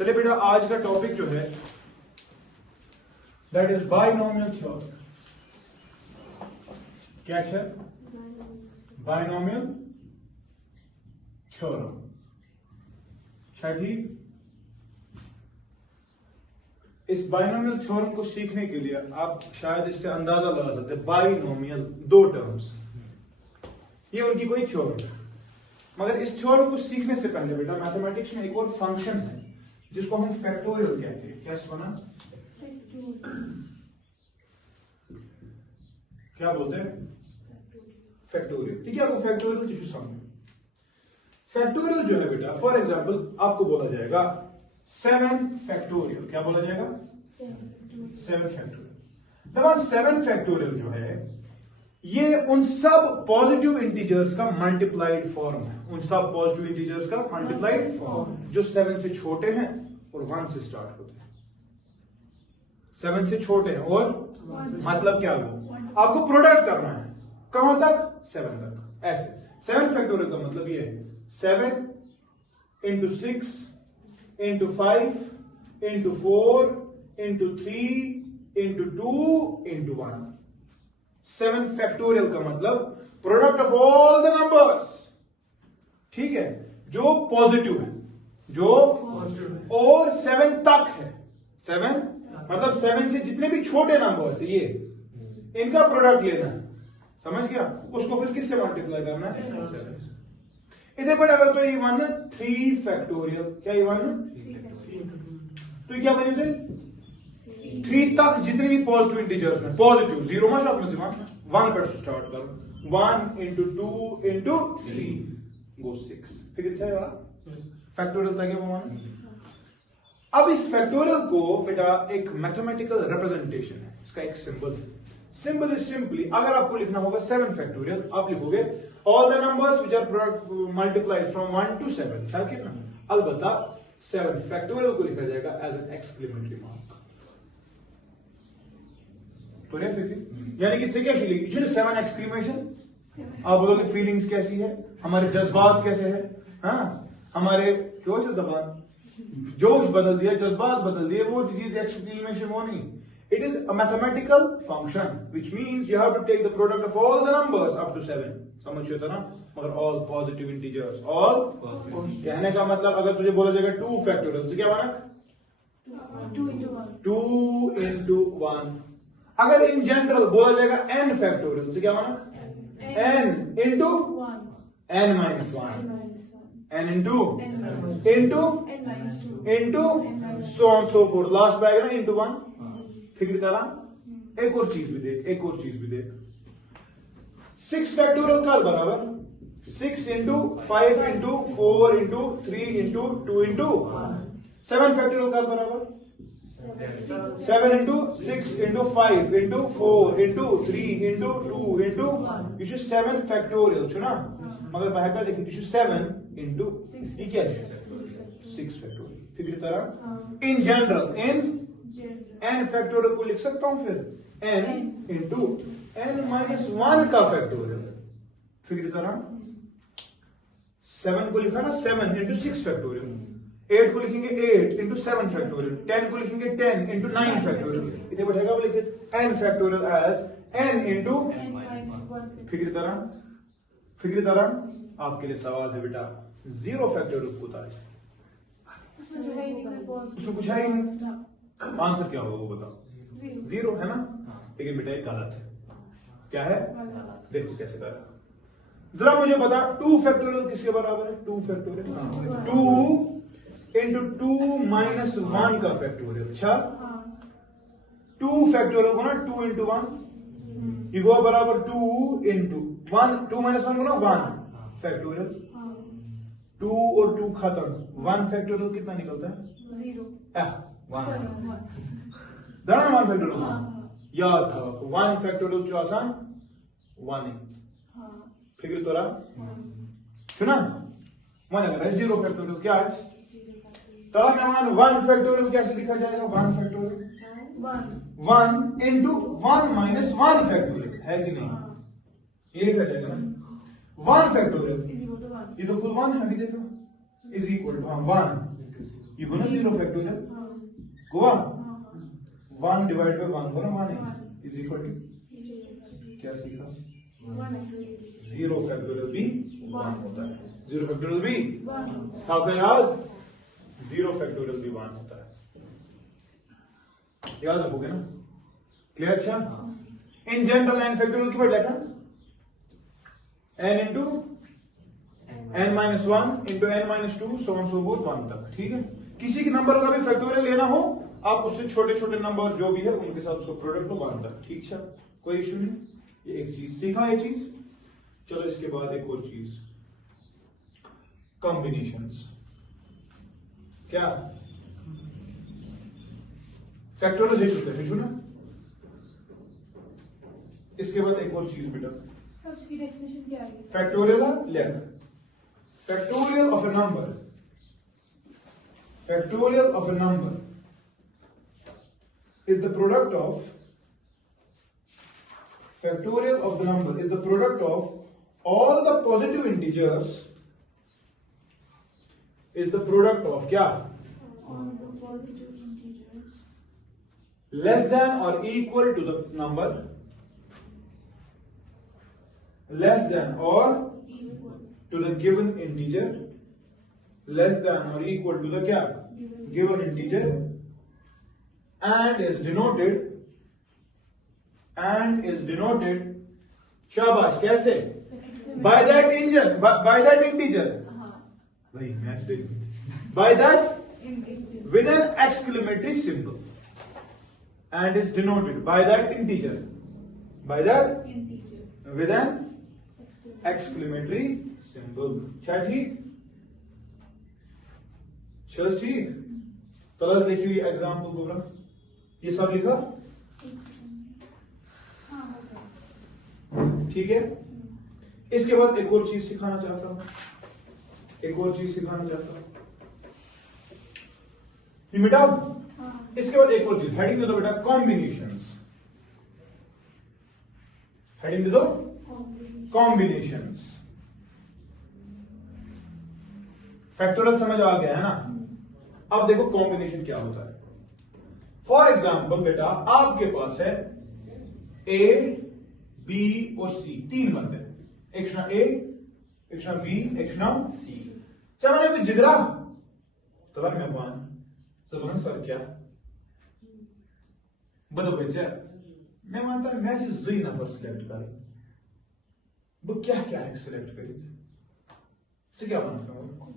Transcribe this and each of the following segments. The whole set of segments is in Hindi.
चलिए बेटा, आज का टॉपिक जो है दैट इज बाइनोमियल थ्योरम। क्या है? Binomial theorem. अच्छा, ठीक। इस बाइनोमियल थ्योरम को सीखने के लिए आप शायद इससे अंदाजा लगा सकते हैं, बाइनोमियल दो टर्म्स, ये उनकी कोई थ्योरम है। मगर इस थ्योरम को सीखने से पहले बेटा, मैथमेटिक्स में एक और फंक्शन है जिसको हम फैक्टोरियल कहते हैं। क्या सुना? क्या बोलते हैं? फैक्टोरियल। ठीक है, आपको फैक्टोरियल किसी समझो। फैक्टोरियल जो है बेटा, फॉर एग्जाम्पल आपको बोला जाएगा 7 फैक्टोरियल। क्या बोला जाएगा? 7 फैक्टोरियल। तब 7 फैक्टोरियल जो है ये उन सब पॉजिटिव इंटीजर्स का मल्टीप्लाइड फॉर्म है। उन सब पॉजिटिव इंटीजर्स का मल्टीप्लाइड फॉर्म जो 7 से छोटे हैं और 1 से स्टार्ट होते हैं। 7 से छोटे हैं और मतलब क्या हुआ? आपको प्रोडक्ट करना है कहां तक? 7 तक। ऐसे 7 फैक्टोरियल का मतलब ये है 7 into 6 into 5 into 4 into 3 into 2 into 1। 7 factorial का मतलब product of all the numbers. ठीक है, जो पॉजिटिव है, जो और 7 तक है। 7 मतलब 7 से जितने भी छोटे नंबर्स है ये, इनका प्रोडक्ट लेना है। समझ गया? उसको फिर किससे मल्टीप्लाई करना है? 7 से। इधर पर अगर तो ये वन 3 फैक्टोरियल। क्या ये वन? तो ये क्या बने थे? 3 तक जितने भी पॉजिटिव इंटीजर्स में, पॉजिटिव 0 में शॉर्ट में से 1 पर स्टार्ट करो। 1 इंटू 2 इंटू 3 गो 6। फिर फैक्टोरियल था क्या वो? अब इस फैक्टोरियल को बेटा एक मैथमेटिकल रिप्रेजेंटेशन है, इसका एक सिंबल है। सिंबल इज सिंपली, अगर आपको लिखना होगा 7 फैक्टोरियल, आप लिखोगे all the numbers which are multiplied from 1 to 7। ख्याल किया? अलबत्ता 7 फैक्टोरियल को लिखा जाएगा एज एन एक्सक्लेमेटरी मार्क। तो यानी कि क्या लिखी? 7 एक्सक्लेमेशन। आप बोलोगे फीलिंग्स कैसी है, हमारे जज्बात कैसे है, हाँ हमारे क्यों से दबान, जोश बदल दिया, जज्बात बदल दिए, वो चीज एक्सक्लेमेशन वो नहीं। It is a mathematical function, which means you have to take the product of all the numbers up to 7. समझिए था ना? मगर all positive integers, all कहने का मतलब अगर तुझे बोला जाएगा 2 फैक्टोरियल से क्या बना? 2 into 1। अगर इन जनरल बोला जाएगा n फैक्टोरियल से क्या बना? n into n minus 1, n into so on so forth, last पे आएगा ना into 1। फिक्र करा। एक और चीज भी देख, एक और चीज भी देख। 6 फैक्टोरियल का बराबर 6 into 5 into 4 into 3 into 2 into 7 factorial का बराबर 7 into 6 into 5 into 4 into 3 into 2 into 7 factorial सुना? मगर बाहर का देखिए 7 इंटू क्या 6 फैक्टोरियल। फिक्र करा। इन जनरल n फैक्टोरियल को लिख सकता हूं फिर n इंटू n माइनस 1 का फैक्टोरियल। फिक्र करा। 7 को लिखा ना 7 इंटू 6 फैक्टोरियल, 8 को लिखेंगे 8 इंटू 7 फैक्टोरियल, 10 को लिखेंगे 10 इंटू 9 फैक्टोरियल। इतने बैठेगा वो लिखे n factorial as n into. फिक्र करा। फिक्र करा। आपके लिए सवाल है बेटा, 0 फैक्टोरियल को बताए, उसमें कुछ है ही नहीं। आंसर क्या होगा वो बताओ? 0 है ना? लेकिन बेटा ये गलत है। क्या है? देखो कैसे करा। जरा मुझे बता 2 फैक्टोरियल किसके बराबर है? 2 फैक्टोरियल 2 इंटू 2 माइनस 1 का फैक्टोरियल। अच्छा, 2 फैक्टोरियल को ना 2 इंटू 1 ये वो बराबर 2 इंटू 1, 2 माइनस 1 को ना 1 फैक्टोरियल। 2 और 2 खत्म, 1 फैक्टोरियल कितना निकलता है? 0। 1 फैक्टोरियल याद था। 1 फैक्टोरियल जो आसान 1 है। फिक्र तो रहा सुना? मन अगर है 0 फैक्टोरियल क्या है? तब मेहमान 1 फैक्टोरियल कैसे लिखा जाएगा? 1 फैक्टोरियल 1 इंटू 1 माइनस 1 फैक्टोरियल है कि नहीं? ये लिखा जाएगा ना 1 फैक्टोरियल। ये तो खुद 1 है, अभी देखो इज इक्वल टू 1 ये हुआ ना 0 फैक्टोरियल, हुआ 1 डिवाइड बाय 1 को ना 1 इज इक्वल टू क्या सीखा 0 फैक्टोरियल भी 1 होता है, 0 फैक्टोरियल भी आपका याद 0 फैक्टोरियल भी 1 होता है, याद रखोगे ना, क्लियर। अच्छा इन जनरल n फैक्टोरियल की वर्ड लिखा n into n-1 into n-2 so on so fourth 1 तक, ठीक है। किसी के नंबर का भी फैक्टोरियल लेना हो आप उससे छोटे छोटे नंबर जो भी है उनके साथ उसको प्रोडक्ट लो 1 तक, ठीक है, कोई इश्यू नहीं। ये एक चीज सीखा, एक चीज। चलो इसके बाद एक और चीज कॉम्बिनेशंस। क्या फैक्टोरियल होते हैं ना, इसके बाद एक और चीज बेटा सबकी डेफिनेशन क्या है? फैक्टोरियल लेख factorial of A number, factorial of A number is the product of factorial of the number is the product of all the positive integers is the product of क्या All the positive integers less than or equal to the number less than or equal to the given integer less than or equal to the क्या given integer and is denoted शाबाश कैसे by that integer by that integer भाई मैच देख by that with an exclamatory symbol and is denoted by that integer with an exclamatory symbol। अच्छा ठीक, चल ठीक। तो let's देखिए ये एग्जाम्पल प्रोग्राम, ये सब लिखा ठीक है। इसके बाद एक और चीज सिखाना चाहता हूं, एक और चीज सिखाना चाहता हूं, ये मिटाओ। इसके बाद एक और चीज हेडिंग दे दो बेटा कॉम्बिनेशंस, हेडिंग दे दो कॉम्बिनेशंस। फैक्टोरियल समझ आ गया है ना। अब देखो कॉम्बिनेशन क्या होता है। फॉर एग्जाम्पल बेटा आपके पास है ए बी और सी, 3 बंदे, एक क्षण ए एक क्षण बी एक क्षण सी। चमने भी जिगरा तब मैं पान सब सर क्या बदो बेचे मैं मानता मैं जी नफर सिलेक्ट कर वो क्या क्या है सिलेक्ट करी से क्या बनता हूं कुछ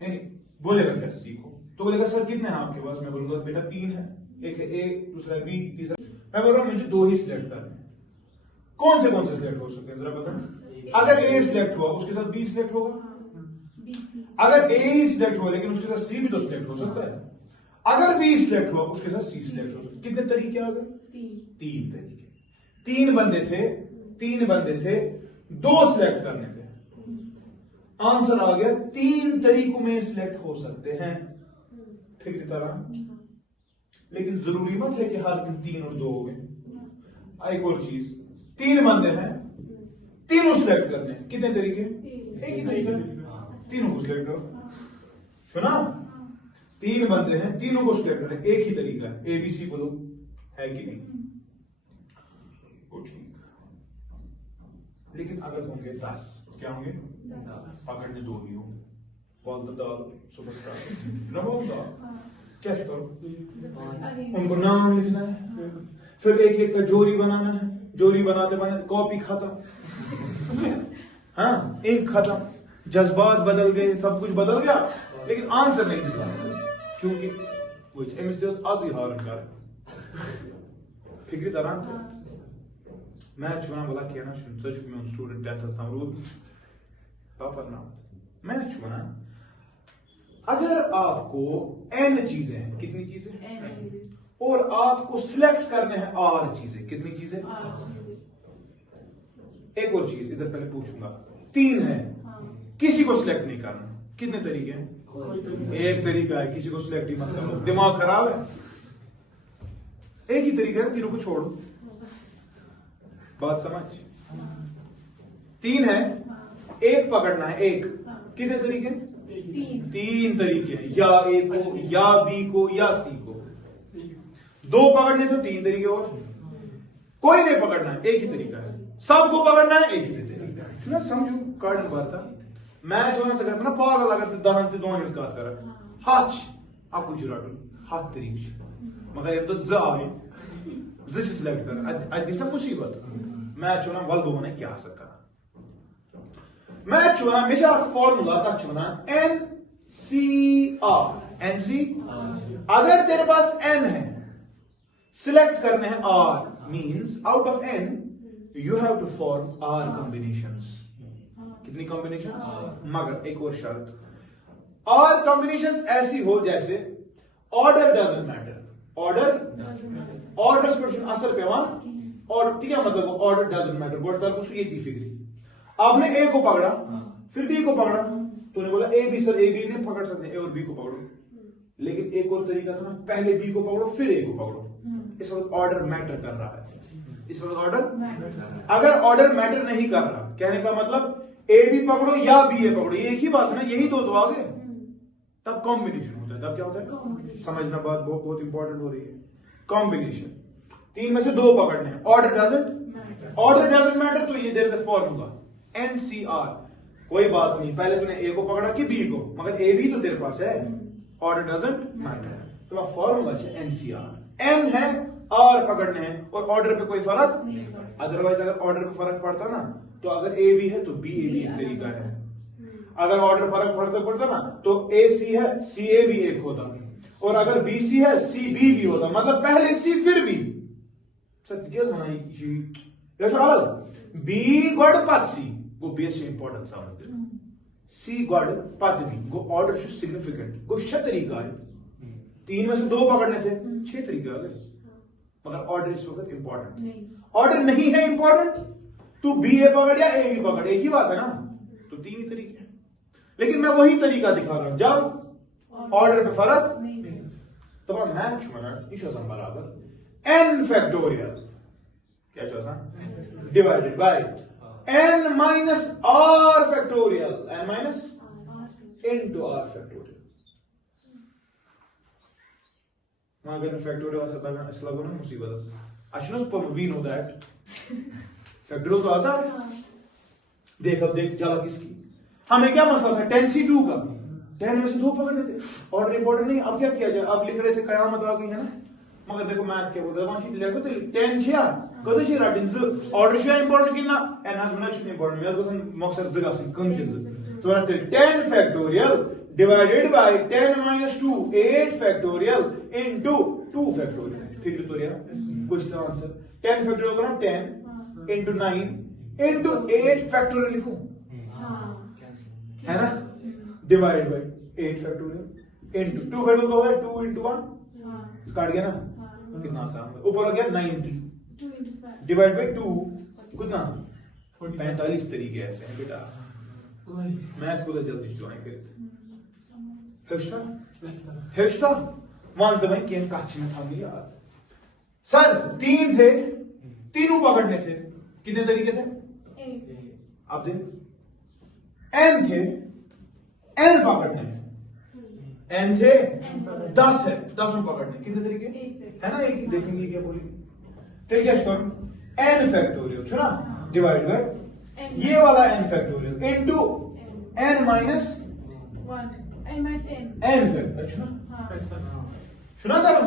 नहीं बोलेगा क्या सीखो तो बोलेगा सर कितने हैं आपके पास, मैं बोलूंगा बेटा 3 है, एक है ए दूसरा है बी तीसरा, मैं बोल रहा हूं मुझे 2 ही सिलेक्ट करने हैं। कौन से सिलेक्ट हो सकते हैं जरा बताएं। अगर ए सिलेक्ट हुआ उसके साथ बी सिलेक्ट होगा, अगर ए ही सिलेक्ट हुआ लेकिन उसके साथ सी भी तो सिलेक्ट हो सकता है, अगर बी सिलेक्ट हुआ उसके साथ सी सिलेक्ट हो सकता है। कितने तरीके आ गए? 3 तरीके। 3 बंदे थे 2 सिलेक्ट करने थे, आंसर आ गया 3 तरीकों में सिलेक्ट हो सकते हैं, ठीक है तरह। लेकिन जरूरी मत है कि हर दिन 3 और 2 हो गए। एक और चीज 3 बंदे हैं, तीनों सिलेक्ट करने, कितने तरीके? एक ही तरीका, तीनों को सिलेक्ट करो। सुना? 3 बंदे हैं, तीनों को सिलेक्ट करें, एक ही तरीका है, ABC बोलो, है कि नहीं? वो ठीक। लेकिन अगर होंगे 10, क्या होंगे? पकड़ने 2 ही होंगे। बोल दो दाल सुपरस्टार ना बोल दो क्या करो, उनको नाम लिखना है, फिर एक एक का जोड़ी बनाना है, जोड़ी बनाते बनाते कॉपी खत्म, हाँ इंक खत्म, जज्बात बदल गए, सब कुछ बदल गया, लेकिन आंसर नहीं निकला क्योंकि वो आज ही हार कर फिक्री तरह मैं चुना बोला किया ना सच में स्टूडेंट समरूद पापा ना मैं चुना। अगर आपको n चीजें हैं, कितनी चीजें, और आपको सिलेक्ट करने हैं r चीजें, कितनी चीजें? एक और चीज इधर पहले पूछूंगा, 3 है, किसी को सिलेक्ट नहीं करना, कितने तरीके हैं? एक तरीका है, किसी को सिलेक्ट ही मत करो, दिमाग खराब है, एक ही तरीका है, तीनों को छोड़ो। बात समझ? 3 है, एक पकड़ना है, एक, कितने तरीके? तीन तरीके हैं, या ए को या बी को या सी को। दो पकड़ने तो तीन तरीके और, कोई नहीं पकड़ना है, एक ही तरीका है, सबको पकड़ना है एक ही तरीका है। सुना समझू कारण बात मैच होना सकता ना पागल अगर दहन ते दोन कत कर हाथ अकु रटन हाथ तरीक मगर ये तो ज आए ज सिलेक्ट कर अ मुसीबत मैच होना वल बो वन क्या कर मैच होना मे फॉर्मूला तथ N C R N C. अगर तेरे पास एन है सिलेक्ट करने हैं R means out of N you have to form R combinations. कितनी कॉम्बिनेशंस? मगर एक और शर्त, आर कॉम्बिनेशंस ऐसी हो जैसे ऑर्डर डजंट मैटर, ऑर्डर पर असर पेवान और क्या मतलब वो ऑर्डर डजंट मैटर गोट तर कुछ ये थी फिक्री। आपने ए को पकड़ा फिर बी को पकड़ा, तूने बोला A B sir A B नहीं पकड़ सकते, ए और बी को पकड़ो, लेकिन एक और तरीका था ना पहले बी को पकड़ो फिर ए को पकड़ो। इस वक्त ऑर्डर मैटर कर रहा है, इस वक्त ऑर्डर अगर ऑर्डर मैटर नहीं कर रहा, कहने का मतलब ए भी पकड़ो या बी ए पकड़ो, ये एक ही बात है ना, यही दो तो आगे, तब कॉम्बिनेशन होता है। तब क्या होता है? समझना बात बहुत बहुत इंपॉर्टेंट हो रही है। कॉम्बिनेशन तीन में से दो पकड़ने हैं, ऑर्डर डजंट मैटर, तो ये there is a formula NCR. कोई बात नहीं, पहले तूने ए को पकड़ा कि बी को, मगर ए भी तो तेरे पास है, ऑर्डर डजंट मैटर, तो फॉर्मूला है एनसीआर। एन है आर पकड़ने हैं और ऑर्डर पे कोई फर्क नहीं, अदरवाइज अगर ऑर्डर पे फर्क पड़ता ना तो अगर ए बी है तो बी ए भी एक तरीका है, अगर ऑर्डर फर्क पड़ता ना तो ए सी है सी ए भी एक होता, और अगर बी सी है सी बी भी होता, मतलब पहले सी फिर बी। सत्य क्या सुना बी गॉड पद सी गो बेस इंपॉर्टेंट समझ सी गॉड पद be go order should significant go छ तरीका है। तीन में से दो पकड़ने थे, छह तरीके आ गए, मगर ऑर्डर इस वक्त इंपॉर्टेंट ऑर्डर नहीं है इंपॉर्टेंट, तू बी ए पकड़ या ए बी पकड़ एक ही बात है ना, तो तीन ही तरीके हैं, लेकिन मैं वही तरीका दिखा रहा हूं जब ऑर्डर पे फर्क नहीं। तो मैच होना इशो बराबर एन फैक्टोरियल क्या चौथा divided by N minus R factorial, N minus into R factorial. अगर फैक्टोरियल से इसला ना मुसीबत अशनस पर वी नो दैट फैक्टोरियल तो आता है। देख अब देख चला किसकी, हमें क्या मसला था 10C2 का, 10 में से दो पकड़ने थे, ऑर्डर इंपॉर्टेंट नहीं, अब क्या किया जाए, अब लिख रहे थे कयामत आ गई है ना, मगर देखो मैथ क्या बोलता है वांशी लेको तो 10 छया कदे छया राटिन ज ऑर्डर छया इंपॉर्टेंट किना एन आज मना छुनी इंपॉर्टेंट मैं गसन मकसद जगह से कम के तो रहते 10 factorial divided by 10 minus 2 8 factorial into 2 factorial. ठीक है तो यार कुछ तो आंसर 10 फैक्टोरियल को ना 10 इनटू 9 इनटू 8 फैक्टोरियल लिखो, है ना, divide by 8 factorial into 2 factorial हो गया 2 into 1 काट गया ना, कितना आसान है, ऊपर हो गया 90 डिवाइड बाय 2 कितना 45 तरीके ऐसे हैं बेटा, मैथ को तो जल्दी ज्वाइन करते हेस्टा मानते भाई केम काच में था यार सर तीन थे, तीनों पकड़ने थे, कितने तरीके थे आप देख एन थे, एन पकड़ने एन थे 10 है, 10 पकड़ने कितने तरीके है ना, एक देखेंगे क्या बोली तो क्या करो एन फैक्टोरियल छो ना डिवाइड बाय ये वाला N factorial into N minus N factorial सुना था ना,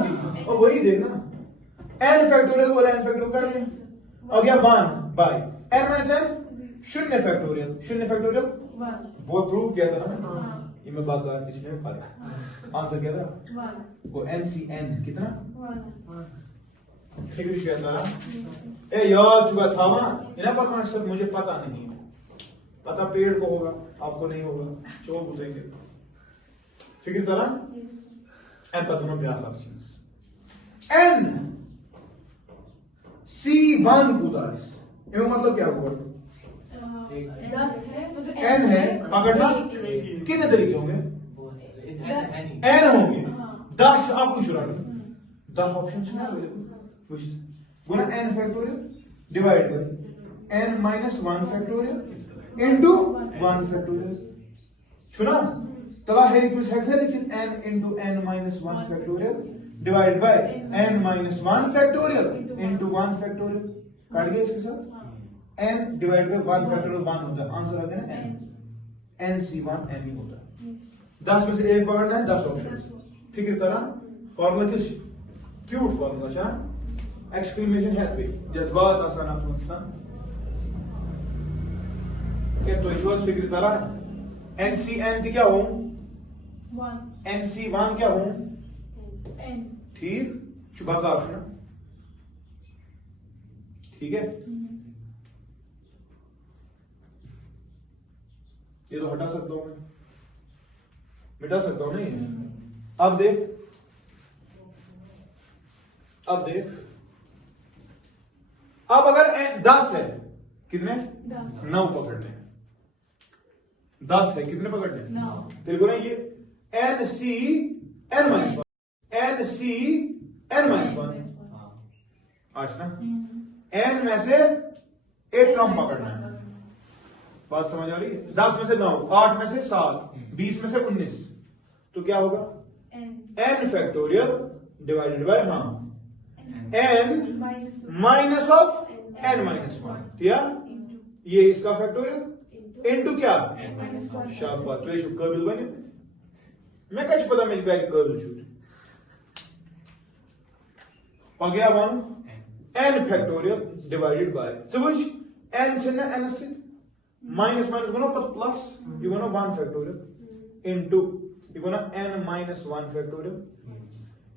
और वही देखना एन फैक्टोरियल और एन फैक्टोरियल कर दिया और गया 1 बाय एन माइनस एन शून्य फैक्टोरियल वो प्रूव किया था ना, ये मैं बात कर किसी ने पढ़ा आंसर क्या था वो एन सी एन कितना फिक्र किया था ए याद चुका था ना इन्हें पता सर मुझे पता नहीं, पता पेड़ को होगा आपको नहीं होगा, चोर पूछेंगे फिक्र था एन पता ना प्यार वाली चीज एन C1 42 ये मतलब क्या हुआ 10 है एन है पकड़ना कितने तरीके होंगे एन होंगे 10 आप कुछ रहा 10 ऑप्शन है अवेलेबल गुना n factorial divide by N minus 1 factorial into 1 factorial छुना तला है कुछ है लेकिन n into n minus 1 factorial divided by n minus 1 factorial into 1 factorial काट गया इसके साथ n divided by 1 factorial 1 होता है आंसर आ गया ना n nc1 n ही होता है 10 में से एक पकड़ना है 10 ऑप्शन ठीक है तरह फार्मूला किस क्यूट फार्मूला छा एक्सक्लेमेशन है पे जज्बात आसान आप समझता क्या तो इश्यूज फिक्र तरह NCN क्या हूं 1 NC1 क्या हूं n ठीक शुभा का ऑप्शन ठीक है ये तो हटा सकता हूं मैं मिटा सकता हूं नहीं अब देख अब अगर 10 है कितने 9 पकड़ने 10 है कितने पकड़ने 9 तेरे को ना ये NCN minus 1 NCN minus 1 आज ना n में से एक कम पकड़ना है बात समझ आ रही है 10 में से 9 8 में से 7 20 में से 19 तो क्या होगा n फैक्टोरियल डिवाइडेड बाय हाँ n minus of n minus 1 या ये इसका फैक्टोरियल इनटू क्या शाबाश तो ये कर्ल बने मैं कच पता मेरी बैग कर्ल शूट हो गया one n factorial divided by समझ n से ना n से माइनस माइनस गुना प्लस ये गुना 1 फैक्टोरियल इनटू ये गुना n माइनस 1 फैक्टोरियल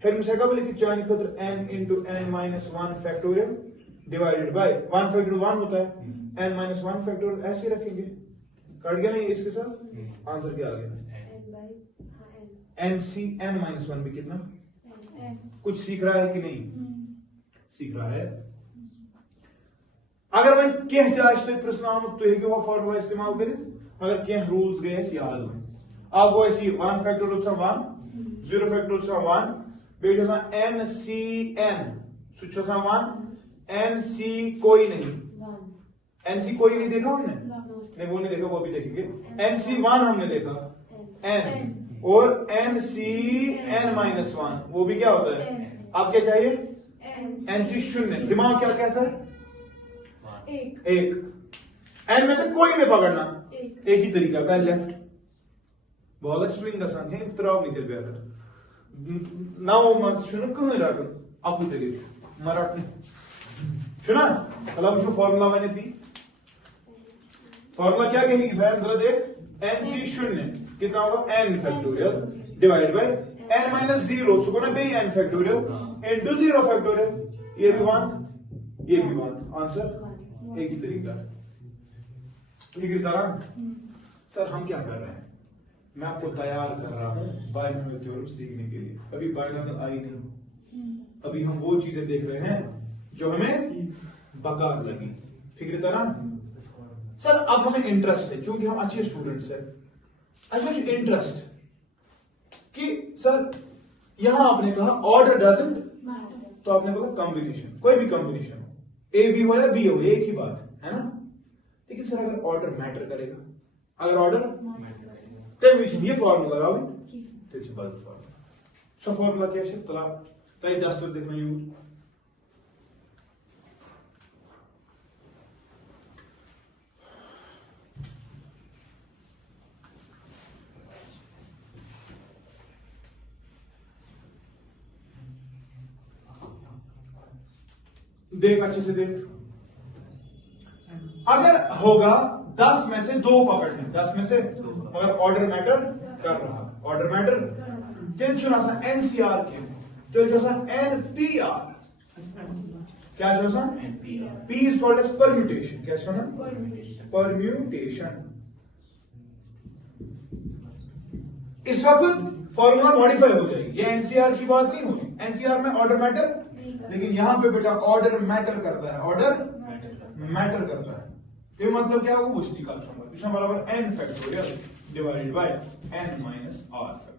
फिर मुझे कब लिखी चाइन खतर n into n minus 1 factorial divided by 1 factorial 1 होता है n minus 1 फैक्टोरियल ऐसे रखेंगे कट गया नहीं इसके साथ आंसर क्या आ गया n minus 1 भी कितना कुछ सीख रहा है कि नहीं सीख रहा है अगर मैं कह जाए तो प्रश्न तो है वो फॉर्मूला इस्तेमाल करें अगर कह रूल्स गए याद में आप गो ऐसी 1 फैक्टोरियल 1 0 फैक्टोरियल 1 बेच NCN सुच 1 NC कोई नहीं NC कोई नहीं देखा हमने नहीं वो नहीं देखा वो भी देखेंगे NC1 हमने देखा N और NCN minus 1 वो भी क्या होता है आप क्या चाहिए NC शून्य दिमाग क्या कहता है एक N में से कोई नहीं पकड़ना एक ही तरीका का लेफ्ट बहुत स्ट्रिंग का संख्या इतराव नहीं चल गया नाव मत शुनु कहीं राटो आपको तरीके मराठी सुना कलम शो फॉर्मूला मैंने दी फॉर्मूला क्या कहेगी फैन जरा देख NC शून्य कितना होगा n factorial divide bye n minus 0 सो ना बे n फैक्टोरियल इनटू 0 फैक्टोरियल ये भी 1 ये भी 1 आंसर एक ही तरीका ठीक है तरह सर हम क्या कर रहे हैं मैं आपको तैयार कर रहा हूं बायनोमियल थ्योरम सीखने के लिए अभी बायनोमियल आई नहीं अभी हम वो चीजें देख रहे हैं जो हमें बकार लगी ठीक है तरह सर अब हमें इंटरेस्ट है क्योंकि हम अच्छे स्टूडेंट्स हैं अच्छा इंटरेस्ट कि सर यहां आपने कहा ऑर्डर डजंट तो आपने बोला कॉम्बिनेशन कोई भी कॉम्बिनेशन हो ए बी हो या बी हो एक ही बात है ना लेकिन सर अगर ऑर्डर मैटर करेगा अगर ऑर्डर टेंशन ये फॉर्मूला लगाओ तेरे बाद फॉर्मूला सो फॉर्मूला क्या है तला तय डस्टर देखना यूज देख अच्छे से देख अगर होगा 10 में से 2 पकड़ने 10 में से मगर ऑर्डर मैटर कर रहा ऑर्डर मैटर तेल चुना सा NCR के तेल जो सा NPR क्या जो सा P is called as permutation क्या सुना permutation इस वक्त फॉर्मूला मॉडिफाई हो जाएगी ये NCR की बात नहीं होगी NCR में ऑर्डर मैटर लेकिन यहां पे बेटा ऑर्डर मैटर करता है ऑर्डर मैटर करता है तो मतलब क्या होगा कुछ निकाल सकूंगा इसमें बराबर n factorial divided by n minus r factorial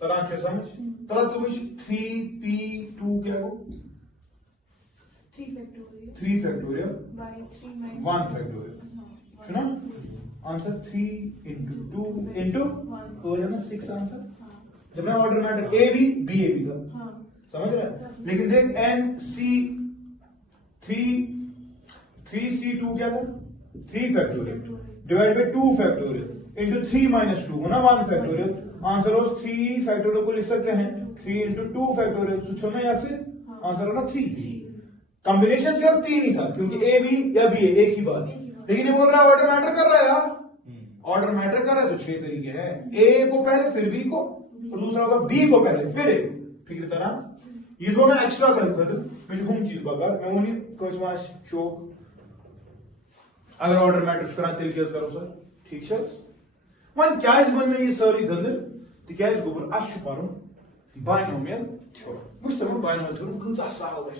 तरह से समझ तरह समझ 3p2 क्या हो 3 फैक्टोरियल बाय 1 फैक्टोरियल सुना आंसर 3 into 2 into हो जाना 6 आंसर। हाँ जब मैं order matter A B B A B था, हाँ समझ रहा है? लेकिन देख एन सी 3c2 क्या था 3 factorial divide bye 2 factorial into 3 minus 2 होना 1 फैक्टोरियल। आंसर हो 3 फैक्टोरियल को लिख सकते हैं 3 into 2 फैक्टोरियल, तो छोड़ना यार से आंसर होना 3। कॉम्बिनेशन सिर्फ 3 ही था क्योंकि ए बी या बी ए एक ही बात। लेकिन ये बोल रहा है ऑर्डर मैटर कर रहा है यार, ऑर्डर मैटर कर रहा है तो 6 तरीके हैं, ए को पहले फिर बी को, और दूसरा होगा बी को पहले फिर ए को। ठीक है तरह ये दोनों एक्स्ट्रा कर मुझे हम चीज बगर मैं वो नहीं शोक अगर ऑर्डर मैटर करा तेल क्या करो सर ठीक है वन क्या वन में ये सारी धंधे तिकाज गोबर अश पर बाइनोमियल मुझ तक बाइनोमियल कूचा सहल गए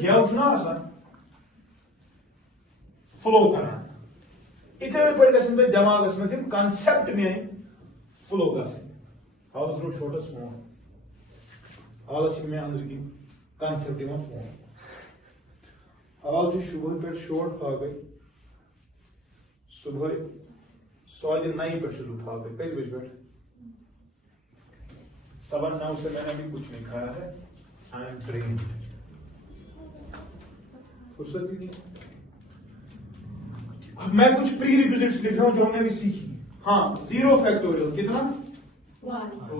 गेव फ्लो कर इथे पे दिमाग में कॉन्सेप्ट में फ्लो कर हाउ थ्रू शॉर्टेस्ट फोन हाल में अंदर की कॉन्सेप्ट फोन हाल सुबह पे शॉर्ट फा गई सुबह 9 पे शुरू फा गई किस बज पे 9:15 से मैंने अभी कुछ नहीं खाया है आई एम ड्रेन्ड फुर्सत ही नहीं। अब मैं कुछ प्री रिक्विजिट्स लिख रहा हूं जो हमने अभी सीखी। हाँ 0 फैक्टोरियल कितना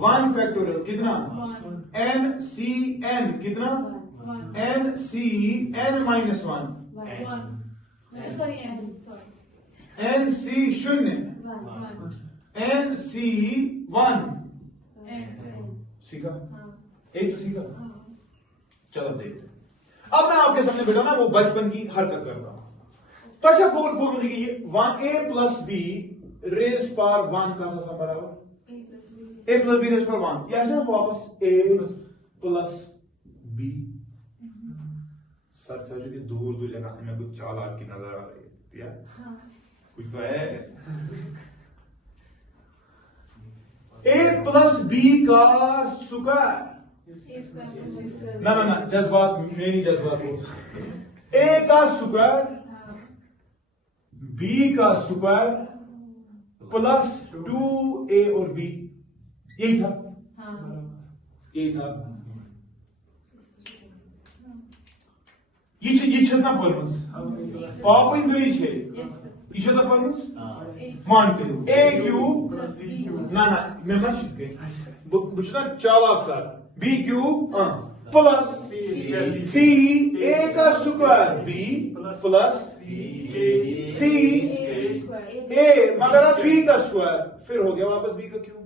1 फैक्टोरियल कितना n c n कितना n c n minus 1 n c शून्य n c 1 सीखा एक तो सीखा। चलो देखते अब मैं आपके सामने बेटा ना वो बचपन की हरकत कर रहा हूं। तो अच्छा बोल बोल मुझे ये 1a plus B raise power 1 का सा बराबर a plus B raise power 1 या ऐसे वापस a plus B sir sir जो दूर दूर लगा हमें कुछ चालाक की नजर आ रही है यार कुछ तो है a प्लस बी का स्क्वायर ना ना ना जज्बात मेरी जज्बात हो a का स्क्वायर b का स्क्वायर प्लस 2a और b यही था यही था ये छतना परमस पाप इंद्री छे ये छतना परमस मान के a क्यूब ना ना मैं मत शिके बुझना चालाक sir b cube plus 3a का स्क्वायर b प्लस 3a मगर अब b का स्क्वायर फिर हो गया वापस b का क्यूब।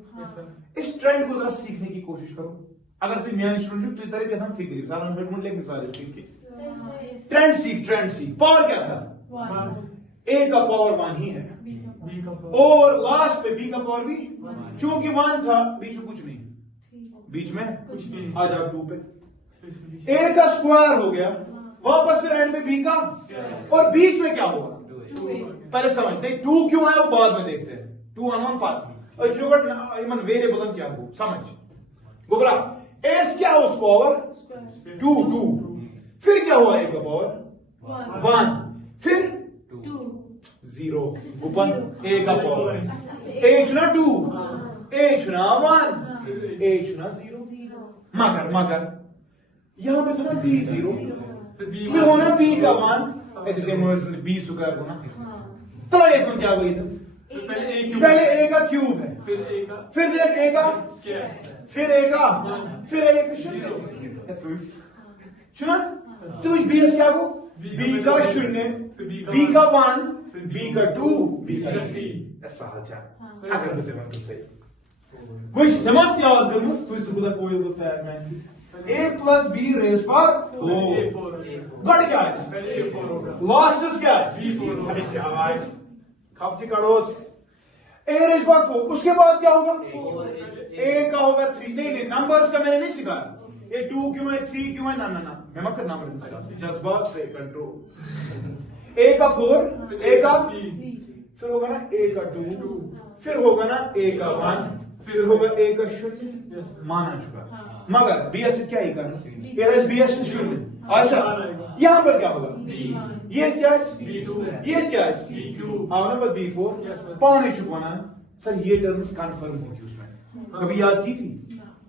इस ट्रेंड को जरा सीखने की कोशिश करो। अगर तुम नया स्टूडेंट तो तरीके हम फिक्र सारा मिनट लेकिन सारे ठीक है ट्रेंड सीख पावर क्या था a का पावर 1 ही है और लास्ट पे b का पावर भी चूंकि 1 था बीच में कुछ नहीं बीच में आ जाओ 2 पे a का स्क्वायर हो गया वापस फिर एंड में b का और बीच में क्या होगा पहले समझते हैं 2 क्यों आया वो बाद में देखते हैं 2 अननोन पाथ और जो बट इवन वेरिएबल क्या हो समझ गोबरा s क्या उस पावर 2 फिर क्या हुआ a का पावर 1 फिर 0 ऊपर a का पावर a चुना 2 a चुना 1 a चुना 0 मगर यहां पे था ना b 0 फिर होना b का 1 ऐसे से b स्क्वायर होना तो ये कौन क्या हुई था पहले a का क्यूब है फिर देख a का फिर a का फिर a का शून्य सुना तो b क्या हो b का शून्य b का 1 b का 2 b का 3 ऐसा अच्छा अगर मुझे मन तो सही कुछ जमात क्या होता है मुझे तो खुदा कोई होता है मैं a प्लस b रेज पर 4 गट क्या है लास्ट क्या है अरे क्या भाई कब टिकड़ोस a रेज पर 4 उसके बाद क्या होगा a का होगा 3 नहीं नंबर्स का मैंने नहीं सिखाया ये 2 क्यों है 3 क्यों है ना ना ना मैं मत करना जज्बात से कंट्रोल a का 4 a का फिर होगा ना a का 2 फिर होगा ना a का 1 फिर होगा a का शून्य माना चुका मगर bs क्या ही करना bs शून्य अच्छा यहां पर क्या होगा ये क्या है? B2 है। ये क्या है? B2 हाँ ना, B4 Yes, sir. पानी चुकाना सर, ये टर्म्स कंफर्म होगी उसमें, कभी याद की थी?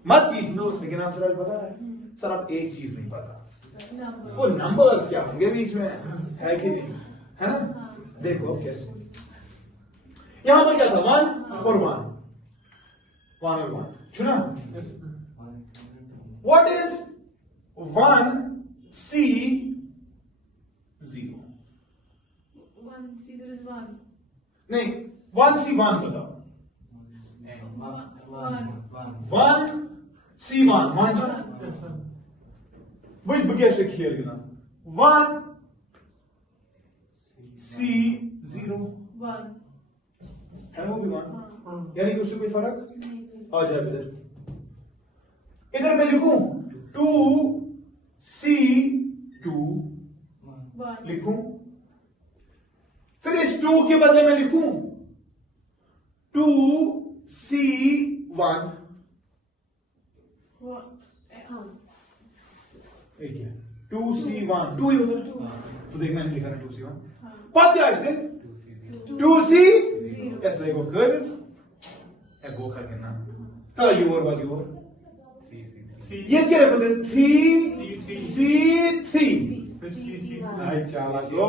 मत की थी, No. लेकिन आंसर आज पता है सर, आप एक चीज नहीं पता, Number. वो नंबर्स क्या होंगे बीच में, है कि नहीं, है ना? देखो अब कैसे, यहां पर क्या था? 1 और 1, 1 और 1 चुना। Yes. What is 1C 0? 1 Caesar is 1. नहीं, 1C 1 बताओ। 1C 1 Yes, sir. which कैसे खेलना? 1C 0 1. है ना, वो भी 1, हाँ। यानी कि उससे कोई फर्क नहीं. आ जाए। इधर मैं लिखूं 2C 2 1. लिखूं, फिर इस 2 के बदले में लिखूं 2C 1, एक है 2C1, 2 ही होता है, तो देख मैंने लिखा ना 2C1, पद क्या है इसके? 2C, jetzt lego können, go करना, तला योर वाली योर, ये क्या है? बोलते 3C3, अच्छा लो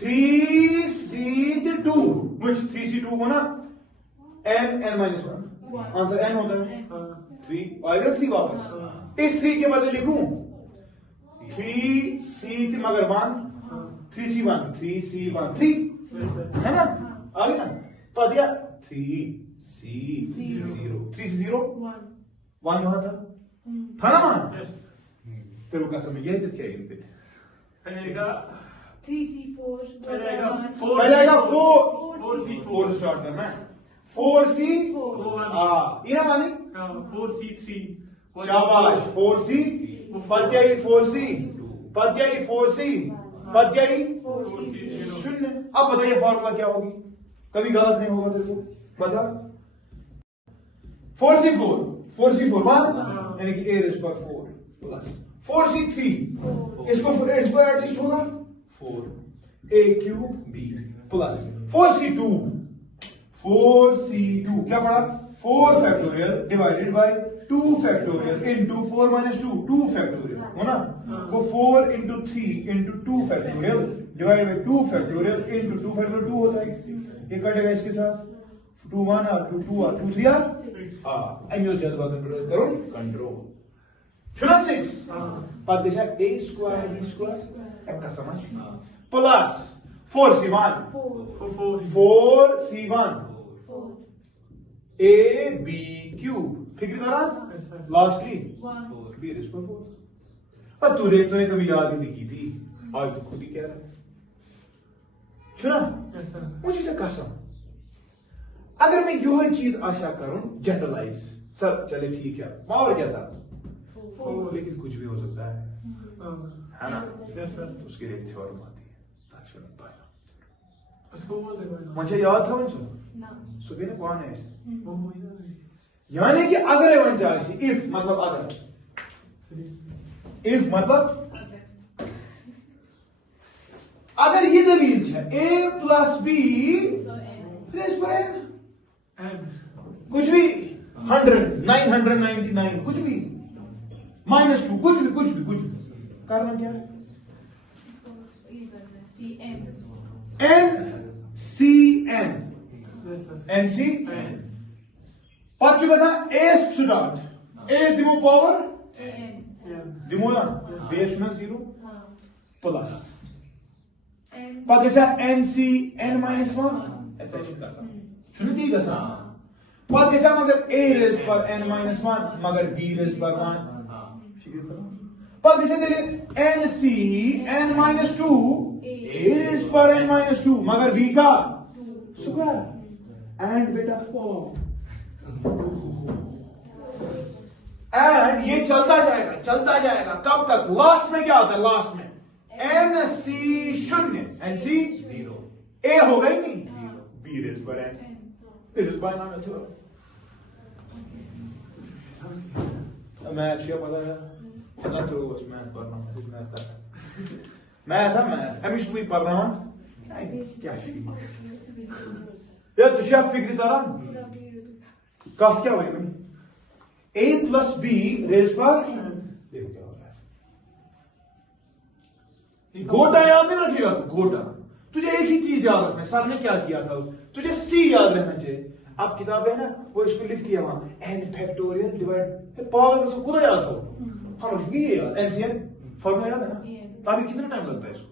3C2, which 3C2 होना n minus 1, आंसर n होता है, 3 आएगा 3 वापस, इस 3 के बदले लिखूं 3C3 मगर 1, 3C1, 3C1 3, है ना? आ गया ना? पा दिया 3C0, 3C0 1 वहां था ना वहां? फिर वो कसम यही तो क्या है इन पे? 3C4. पहले आएगा 4. पहले आएगा 4C4. 4 स्टार्ट करना है, 4C, ये मानी 4C3. शाबाश, 4C, पद्याई 4C, पद्याई 4C, पद्याई 4C0. शून्य। अब बताइए फॉर्मूला क्या होगी, कभी गलत नहीं होगा तेरे को, बता। 4C4, 4C4 1, यानी कि a रेज़ पर 4 प्लस 4C3, इसको एडजस्ट होगा 4a cube b plus 4C2, 4C2 क्या पढ़ा? 4 factorial divided by 2 factorial into 4 minus 2, 2 factorial हो ना, वो 4 into 3 into 2 factorial divided by 2 factorial into 2 factorial 2 होता है, ये कटेगा इसके साथ, 2 1 और 2 2 और 2 3 हां, एंगल जज्बा कंट्रोल करो, कंट्रोल चुना 6 पद दिशा a स्क्वायर b स्क्वायर अब का समझ plus 4C1, 4C1 a b cube, ठीक है ना? लास्टली b रेज़ पर 4। अब तूने कभी याद ही नहीं की थी, आज तो खुद ही कह रहा है, सुना? मुझे तो कसम, अगर मैं यही चीज आशा करूं जनरलाइज, सर चले ठीक है, और क्या था? 4, लेकिन कुछ भी हो सकता है ना? तो उसके लिए एक थ्योरम आती है, ताक्षणिक पाया, मुझे याद था मुझे सुबह ने कौन है यानी कि अगर वन चाहिए, इफ मतलब अगर, इफ मतलब अगर ये दलील है a प्लस b रेज़ पर n, कुछ भी 100 999 कुछ भी -2 कुछ भी करना क्या है? NCN पद गसा a स्टार्ट a दिमो पावर दिमो ना बेस ना 0 प्लस पद गसा NCN -1 ऐसा गसा शुरू थी गसा पद गसा मगर a रेज़ पर n -1 मगर b रेज़ पर 1 पद गसा दिले NCN -2 a रेज़ पर n -2 मगर b का स्क्वायर एंड बेटा 4 एंड ये चलता जाएगा कब तक? लास्ट में क्या होता है? लास्ट में NC शून्य, NC 0, A हो गई नहीं, B रेज़ पर n, this is binomial theorem. Math क्या पता है ना, तो उस मैथ पढ़ना, कुछ मैथ करना, मैथ है मैथ अमिश तुम पढ़ना क्या या तुझे फिक्र तरह कफ क्या हुई भाई a प्लस b रेज पर देखो क्या हो रहा है गोटा याद नहीं रखिएगा गोटा तुझे एक ही चीज याद रखना है सर ने क्या किया था तुझे c याद रहना चाहिए अब किताब है ना वो इसको लिखती है वहां n फैक्टोरियल डिवाइड पावर इसको खुद याद हो हम लिखेंगे ये याद एनसीएन फॉर्मूला याद है ना तभी कितना टाइम लगता है इसको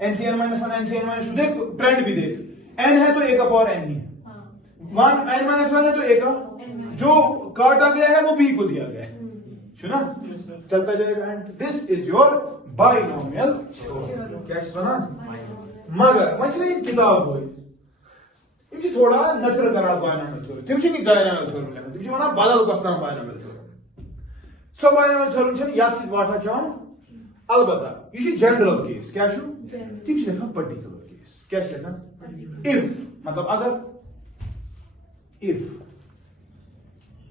एनसीएन -1 एनसीएन -2 देख ट्रेंड भी देख n है तो a का पावर n ही है 1 n -1 है तो a का जो काटा गया है वो b को दिया गया है सुना चलता जाएगा and this is your binomial क्या सुना मगर मछली किताब हो तुमची थोड़ा नखर करा बाइनोमियल थ्योरम तुमची नहीं बाइनोमियल थ्योरम लेना तुमची वना बदल कसना binomial theorem so binomial theorem छन याद से वाटा क्या अलबत्ता ये जनरल केस क्या छु तुम लिखा पर्टिकुलर केस क्या लिखा इफ मतलब अगर if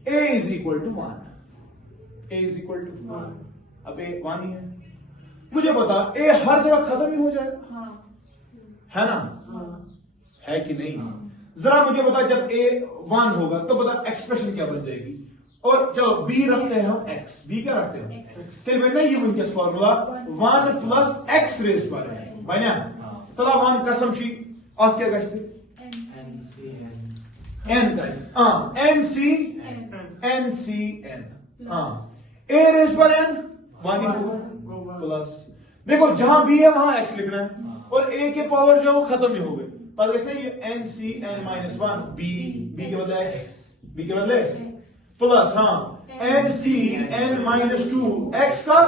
a is equal to 1 a is equal to 1 अब a 1 ही है मुझे बता a हर जगह खत्म ही हो जाएगा है ना है कि नहीं जरा मुझे बता जब a 1 होगा तो बता एक्सप्रेशन क्या बन जाएगी और चलो b रखते हैं हम x b क्या रखते हैं तेरे में नहीं ये उनके फॉर्मूला 1 प्लस x रेज पर है बना तला 1 कसम शी और क्या गश्ते n का n c NCN हाँ a रेज पर n 1 ही होगा प्लस देखो जहां b है वहां x लिखना है और a के पावर जो है वो खत्म ही हो गए पर इसमें ये NCN -1 b के बदले x b के बदले x प्लस हाँ NCN -2 x का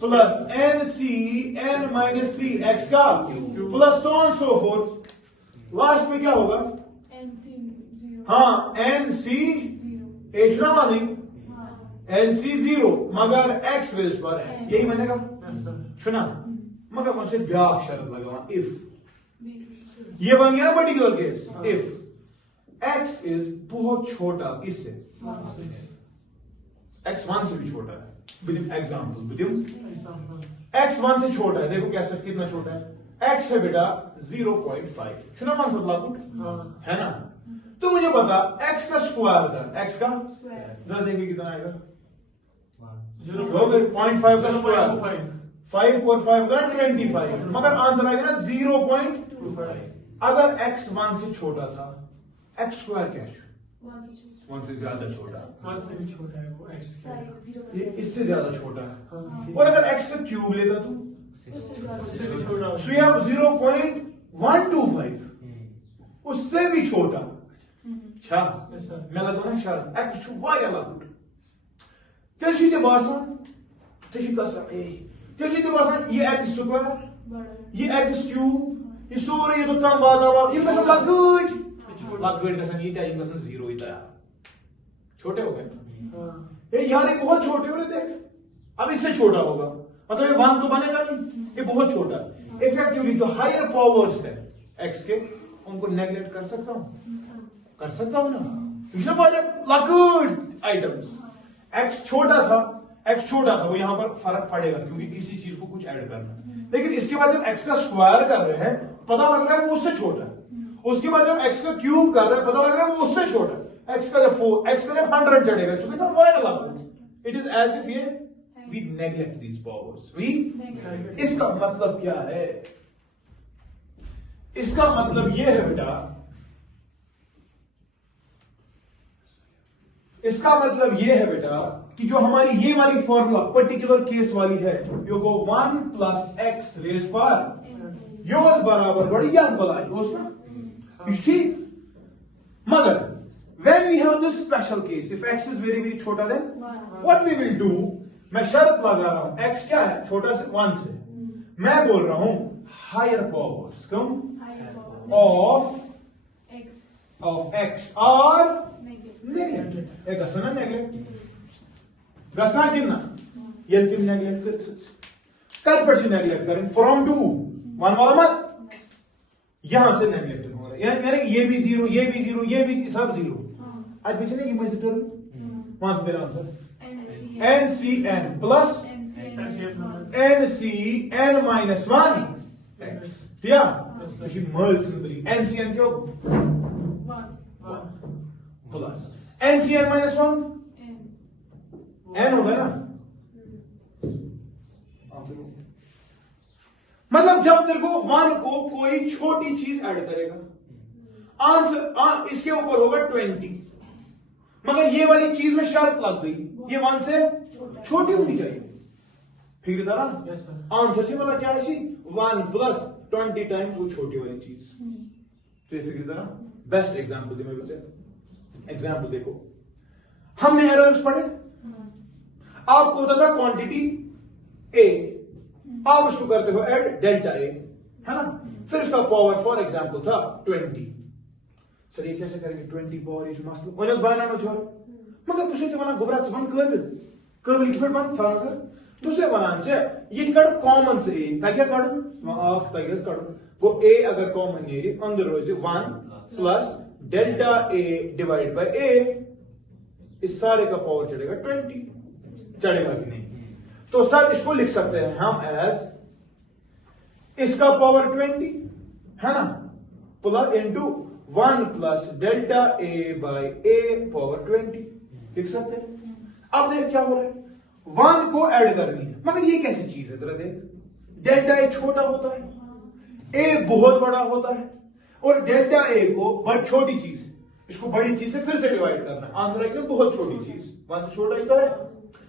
प्लस NCN -3 x का plus so on so forth last में क्या होगा हाँ NC एशना वाली NC 0 मगर x रेज पर है यही बनेगा सुना मगर मुझसे व्याप शर्त लगा इफ ये बन गया ना particular case if x is बहुत छोटा इससे x 1 से भी छोटा है विद एग्जांपल x 1 से छोटा है देखो कैसे कितना छोटा है x है बेटा 0.5 सुना मान खुद लागू है ना तो मुझे बता x का स्क्वायर कर x का जरा देंगे कितना आएगा 0.5 का स्क्वायर 5 और 5 का 25 मगर आंसर आएगा ना 0.25 अगर x 1 से छोटा था x स्क्वायर क्या है 1 से ज्यादा छोटा 1 से भी छोटा है वो x ये इससे ज्यादा छोटा है और अगर x का क्यूब लेता तू उससे भी छोटा so you have 0.125 उससे भी छोटा अच्छा मैं लगो ना शर्त x छु वाया लागू तेल छु जे बासान तेल छु कसम ए तेल छु जे बासान ये x स्क्वायर ये x क्यूब ये सोरे ये तो तम वाला ये कसम लागूड कसम ये चाहिए कसम 0 ही था छोटे हो गए ये यार ये बहुत छोटे हो रहे देख अब इससे छोटा होगा मतलब ये 1 तो बनेगा नहीं ये बहुत छोटा है इफेक्टिवली जो हायर पावर्स है x के उनको नेगलेक्ट कर सकता हूं ना पिछले बार लकूड आइटम्स x छोटा था वो यहां पर फर्क पड़ेगा क्योंकि किसी चीज को कुछ ऐड करना लेकिन इसके बाद जब x का स्क्वायर कर रहे हैं पता लग रहा है वो उससे छोटा है उसके बाद जब x का क्यूब कर रहे हैं पता लग रहा है वो उससे छोटा है x का जब 100 चढ़ेगा चूंकि सर वायर लागू इट इज एज इफ ये वी नेग्लेक्ट दीज पावर्स इसका मतलब क्या है इसका मतलब ये है बेटा इसका मतलब ये है बेटा कि जो हमारी ये वाली फॉर्मूला पर्टिकुलर केस वाली है यो गो 1 प्लस x रेज पर यो बराबर बढ़िया बोलाई ना ठीक मगर when we have this special case if x is very very छोटा then what we will do मैं शर्त लगा रहा हूं x क्या है छोटा से 1 से मैं बोल रहा हूं हायर पावर्स कम of x are नेगलेक्टेड एक गसना नेगलेक्ट गसना कितना ये तुम नेगलेक्ट करते कल पर से नेगलेक्ट करें फ्रॉम टू 1 वाला मत यहां से नेगलेक्ट हो रहा है यानी ये भी 0 ये भी 0 ये भी सब 0 आज पीछे नहीं इमेज टर्म वहां से मेरा answer NCN plus NCN minus 1 x दिया Yes, sir. तो ये मर्ज सिंपली NCN क्यों 1 plus NCN minus 1 n n होगा ना मतलब जब तेरे को 1 को कोई छोटी चीज ऐड करेगा आंसर इसके ऊपर होगा 20 मगर ये वाली चीज में शर्त लग गई ये 1 से छोटी होनी चाहिए फिर दारा Yes, sir. आंसर से मतलब क्या है 1 प्लस 20 टाइम्स वो छोटी वाली चीज तो ये फिक्र दारा बेस्ट एग्जांपल दे मेरे बच्चे एग्जांपल देखो हमने एरर्स पढ़े आपको होता था क्वांटिटी ए आप उसको करते हो ऐड डेल्टा ए है ना फिर उसका पावर फॉर एग्जांपल था 20 सर ये कैसे करेंगे 20 पावर ये जो मसला वन बायना में छोड़ मगर तुझे तो बना गुबरा वन कर्व लिख बन था सर तुझे बनान से ये कड़ कॉमन से ए ताकि कड़ आप ताकि कड़ वो ए अगर कॉमन है अंदर रोज 1 plus delta a divide by a इस सारे का पावर चढ़ेगा 20 चढ़ेगा कि नहीं तो सर इसको लिख सकते हैं हम एज इसका पावर 20 है ना प्लस इनटू 1 प्लस डेल्टा ए बाय ए पावर 20 लिख सकते हैं अब देख क्या हो रहा है 1 को ऐड करनी है मगर ये कैसी चीज है जरा देख डेल्टा ए छोटा होता है ए बहुत बड़ा होता है और डेल्टा ए को बहुत छोटी चीज है इसको बड़ी चीज से फिर से डिवाइड करना है आंसर है बहुत छोटी चीज 1 से छोटा ही तो है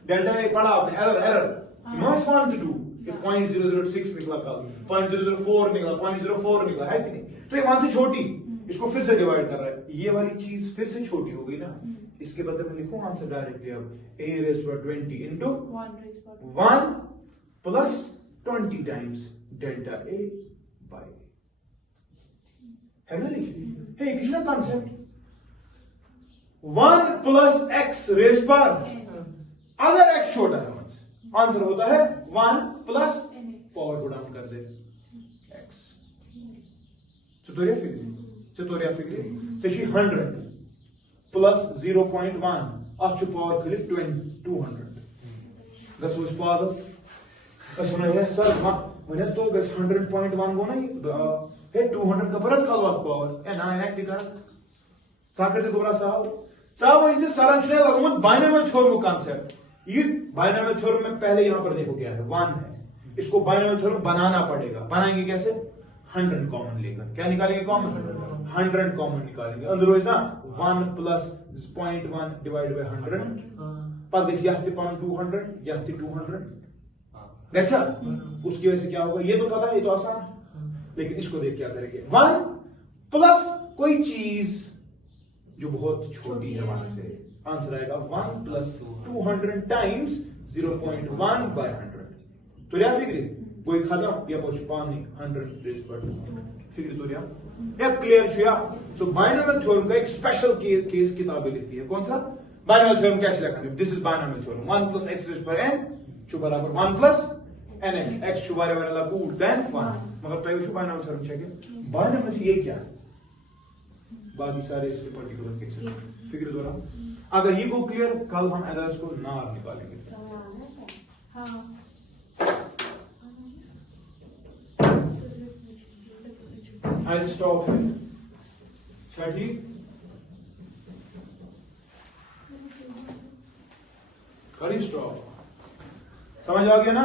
डेल्टा ए पढ़ा आपने error not want to do 0.006 निकला कल 0.004 निकला 0.04 निकला है कि नहीं तो ये 1 से छोटी इसको फिर से डिवाइड कर रहा है ये वाली चीज फिर से छोटी हो गई ना इसके बदले में लिखूं आंसर डायरेक्टली अब a raised by 20 into 1 plus 20 times delta a by a है ना लिखी है कितना concept 1 plus x raised by अगर x छोटा है आंसर होता है 1 प्लस पावर को डाउन कर दे x चतुरिया फिक्री 100 प्लस 0.1 अच्छु पावर फिर 200 गस वो पावर गस वन सर वन तो गस 100.1 गो ना हे 200 का बरत कलवास पावर ए ना एक दिखा साकर से दोबारा साहब वन से सरन छे लगमत बाइनोमियल थ्योरम कांसेप्ट ये बाइनोमियल थ्योरम में पहले यहां पर देखो क्या है 1 है इसको बाइनोमियल थ्योरम बनाना पड़ेगा बनाएंगे कैसे 100 कॉमन लेकर क्या निकालेंगे कॉमन 100 कॉमन निकालेंगे अंदर रोज ना 1 प्लस 0.1 डिवाइड बाय 100 पर दिस यह 200 यह 200 अच्छा उसकी वजह से क्या होगा ये तो पता है ये तो आसान है लेकिन इसको देख क्या करेंगे 1 प्लस कोई चीज जो बहुत छोटी है वहां से आंसर आएगा 1 प्लस 200 टाइम्स 0.1 बाय 100 तो क्या फिक्र कोई खत्म या कुछ पानी 100 रेज़ पर फिक्र तो या क्लियर छुया सो बाइनोमियल थ्योरम का एक स्पेशल केस किताबें लिखती है कौन सा बाइनोमियल थ्योरम कैसे लिखा this is binomial theorem 1 plus x raise पर n जो बराबर 1 प्लस nx x जो बारे वाला को देन 1 मगर तो ये बाइनोमियल थ्योरम चाहिए बाइनोमियल ये क्या है बाकी सारे इसके पर्टिकुलर केस फिक्र दो रहा अगर ये को क्लियर कल हम एरर्स को ना निकालेंगे आई स्टॉप है छठी करी स्टॉप समझ आ गया ना